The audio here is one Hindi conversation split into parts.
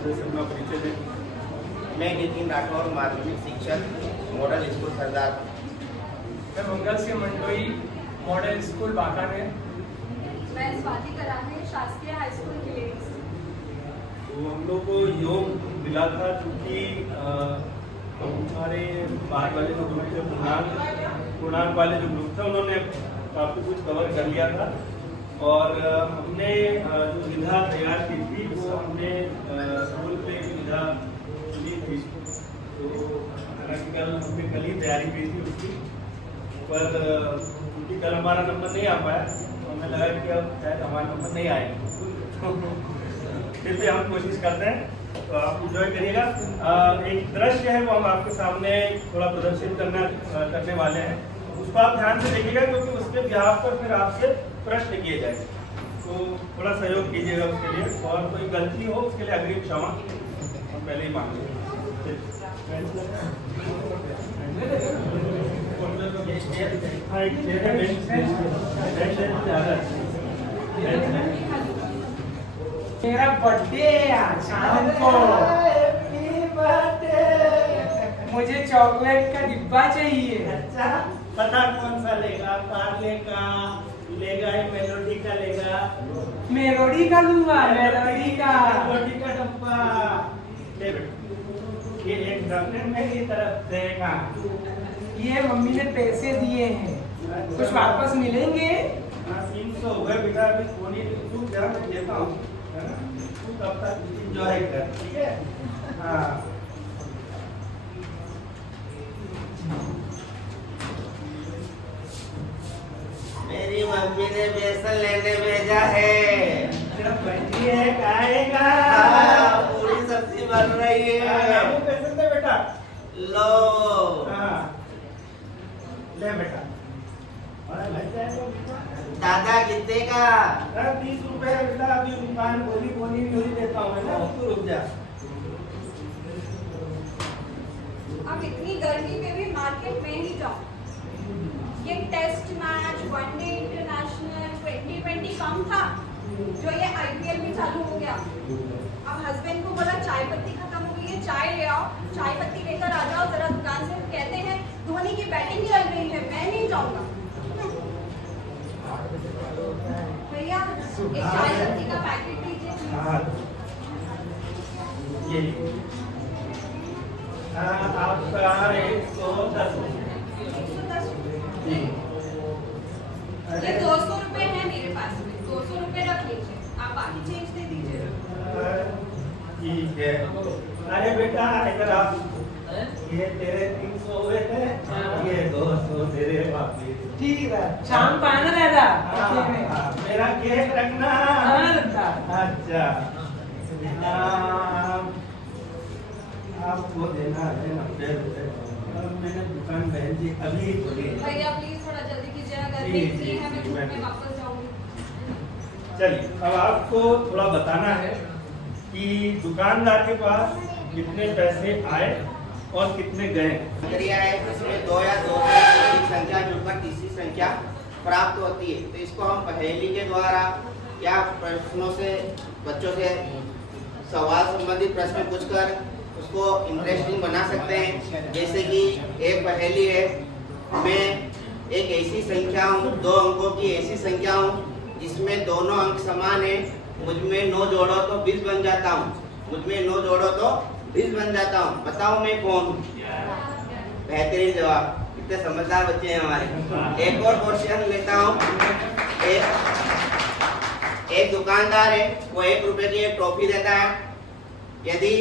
सदस्य से अपना परिचय दें। मैं नितिन राठौर, माध्यमिक शिक्षक, मॉडल स्कूल सरदार। मैं मंगल सिंह मंडोई, मॉडल स्कूल बाकानेर। मैं स्वाति कराने, शासकीय हाई स्कूल खिलेरी। तो हम लोग को योग मिला था क्योंकि हमारे बाहर वाले जो ग्रुप थे, पूर्णांक वाले जो ग्रुप थे, उन्होंने काफ़ी कुछ कवर कर लिया था और हमने जो विधा तैयार की थी वो हमने रोल पे की विधा ली थी। तो हालांकि कल ही तैयारी की थी उसकी, पर क्योंकि कल हमारा नंबर नहीं आ पाया तो हमें लगा कि अब शायद हमारा नंबर नहीं आएगा। फिर भी हम कोशिश करते हैं, तो आप इंजॉय करिएगा। एक दृश्य है वो हम आपके सामने थोड़ा प्रदर्शित करने वाले हैं, उसको आप ध्यान से देखिएगा क्योंकि उसके बिहाफ पर फिर आपसे प्रश्न किए जाएंगे, तो थोड़ा सहयोग कीजिएगा उसके लिए। और कोई गलती हो उसके लिए अग्रिम क्षमा हम पहले ही मांग लेंगे। मेरा बर्थडे है शाम को, मुझे चॉकलेट का डिब्बा चाहिए। अच्छा, पता कौन सा लेगा? पार्ले का लेगा या मेलोडी का लेगा? मेलोडी का लूंगा, मेलोडी का डब्बा ले बेटा। ये एक चॉकलेट मेरी तरफ देगा। ये मम्मी ने पैसे दिए हैं, कुछ वापस मिलेंगे? 300 हो गए बेटा, अभी सोनी तू क्या मैं देता हूँ, है ना? तू तब तक एंजॉय कर, ठीक है? हाँ। मेरी मम्मी ने बेसन लेने भेजा है। सिर्फ बैठी है, खाएगा? पूरी सब्जी बन रही है। वो बेसन दे बेटा। लो। हाँ। ले बेटा। दादा कितने का? 30 रुपए बेटा, अभी दुकान बोली नहीं देता हूँ, है ना? तू रुक जा। अब इतनी गर्मी में भी मार्केट में ही जाओ। ये टेस्ट मैच, वनडे इंटरनेशनल, 2020 कम था, जो ये IPL भी चालू हो गया। अब हस्बैंड को बोला चाय पत्ती खत्म हो गई है, चाय ले आओ, चाय पत्ती लेकर आ जाओ जरा दुकान से। कहते हैं धोनी की बैटिंग चल रही है, मैं नहीं जाऊंगा। भैया एक चाय पत्ती का पैकेट दीजिए। ये आपका 110 ये 200 रुपए है मेरे पास में, 200 रुपए रख लीजिए, आप बाकी चेंज दे दीजिए। ठीक है। अरे बेटा इधर आप, ये तेरे 300 हुए थे, ये 200 तेरे वापस। ठीक है, शाम को आना दादा। मेरा केक रखना। अच्छा, आपको देना है 90 रुपए। मैंने दुकान बहन जी अभी खोली है। भैया प्लीज थोड़ा जल्दी कीजिएगा, गर्मी इतनी है, मैं धूप में वापस जाऊंगी। चलिए, अब आपको थोड़ा बताना है कि दुकानदार के पास कितने पैसे आए और कितने गए। प्रक्रिया है जिसमें 2 या 2 से अधिक संख्या जुड़कर तीसरी संख्या प्राप्त होती है। तो इसको हम पहेली के द्वारा या प्रश्नों से, बच्चों से सवाल संबंधित प्रश्न पूछकर उसको इंटरेस्टिंग बना सकते हैं। जैसे कि एक पहेली है, मैं एक ऐसी संख्या हूँ, 2 अंकों की ऐसी संख्या हूँ जिसमें दोनों अंक समान है, मुझमें 9 जोड़ो तो 20 बन जाता हूँ, मुझमें 9 जोड़ो तो 20 बन जाता हूँ, बताओ मैं कौन हूँ? बेहतरीन जवाब, कितने समझदार बच्चे हैं हमारे। एक और क्वेश्चन लेता हूँ। एक दुकानदार है, वो 1 रुपए की एक टॉफी देता है। यदि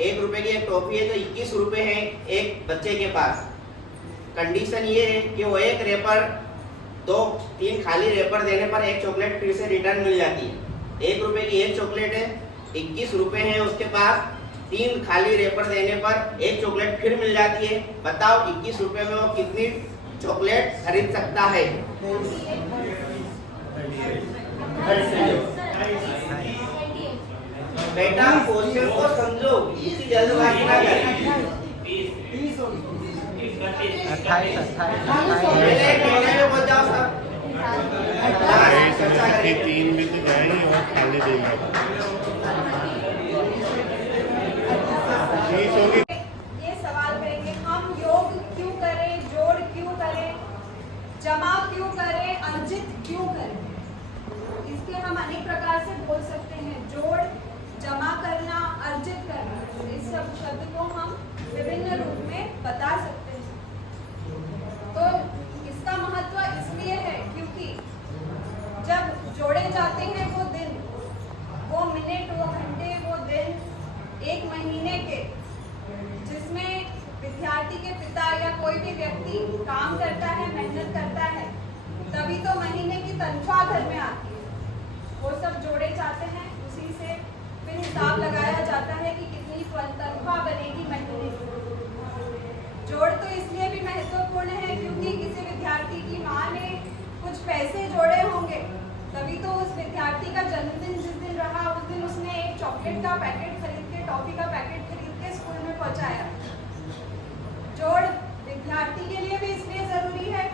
1 रुपए की एक टॉफी है तो 21 रुपए है एक बच्चे के पास। कंडीशन ये है कि वो एक रेपर 2-3 खाली रेपर देने पर एक चॉकलेट फिर से रिटर्न मिल जाती है। 1 रुपए की एक चॉकलेट है, 21 रुपए है उसके पास, 3 खाली रेपर देने पर एक चॉकलेट फिर मिल जाती है। बताओ 21 रुपए में वो कितनी चॉकलेट खरीद सकता है? बेटा क्वेश्चन को समझो, इसी जल्दबाजी ना करें। 3 में तो जाएंगे और खाली देंगे। काम करता है, मेहनत करता है, तभी तो महीने की तनख्वाह घर में आती है। वो सब जोड़े जाते हैं, उसी से फिर हिसाब लगाया जाता है कि कितनी तनख्वाह बनेगी महीने की। जोड़ तो इसलिए भी महत्वपूर्ण है क्योंकि किसी विद्यार्थी की माँ ने कुछ पैसे जोड़े होंगे, तभी तो उस विद्यार्थी का जन्मदिन जिस दिन रहा उस दिन उसने एक चॉकलेट का पैकेट खरीद के, टॉफी का पैकेट खरीद के स्कूल में पहुंचाया। जोड़ विद्यार्थी के लिए भी इसलिए जरूरी है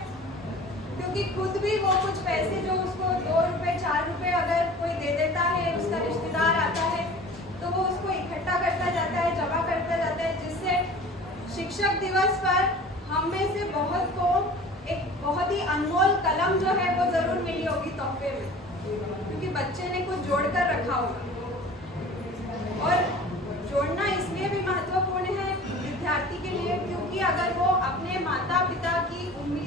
क्योंकि खुद भी वो कुछ पैसे जो उसको 2 रुपए 4 रुपए अगर कोई दे देता है, उसका रिश्तेदार आता है तो वो उसको इकट्ठा करता जाता है, जमा करता जाता है, जिससे शिक्षक दिवस पर हम में से बहुत को एक बहुत ही अनमोल कलम जो है वो जरूर मिली होगी तोहफे में, क्योंकि बच्चे ने कुछ जोड़ कर रखा होगा। और जोड़ना इसलिए भी महत्वपूर्ण है विद्यार्थी के लिए क्योंकि अगर वो अपने माता पिता की उम्मीद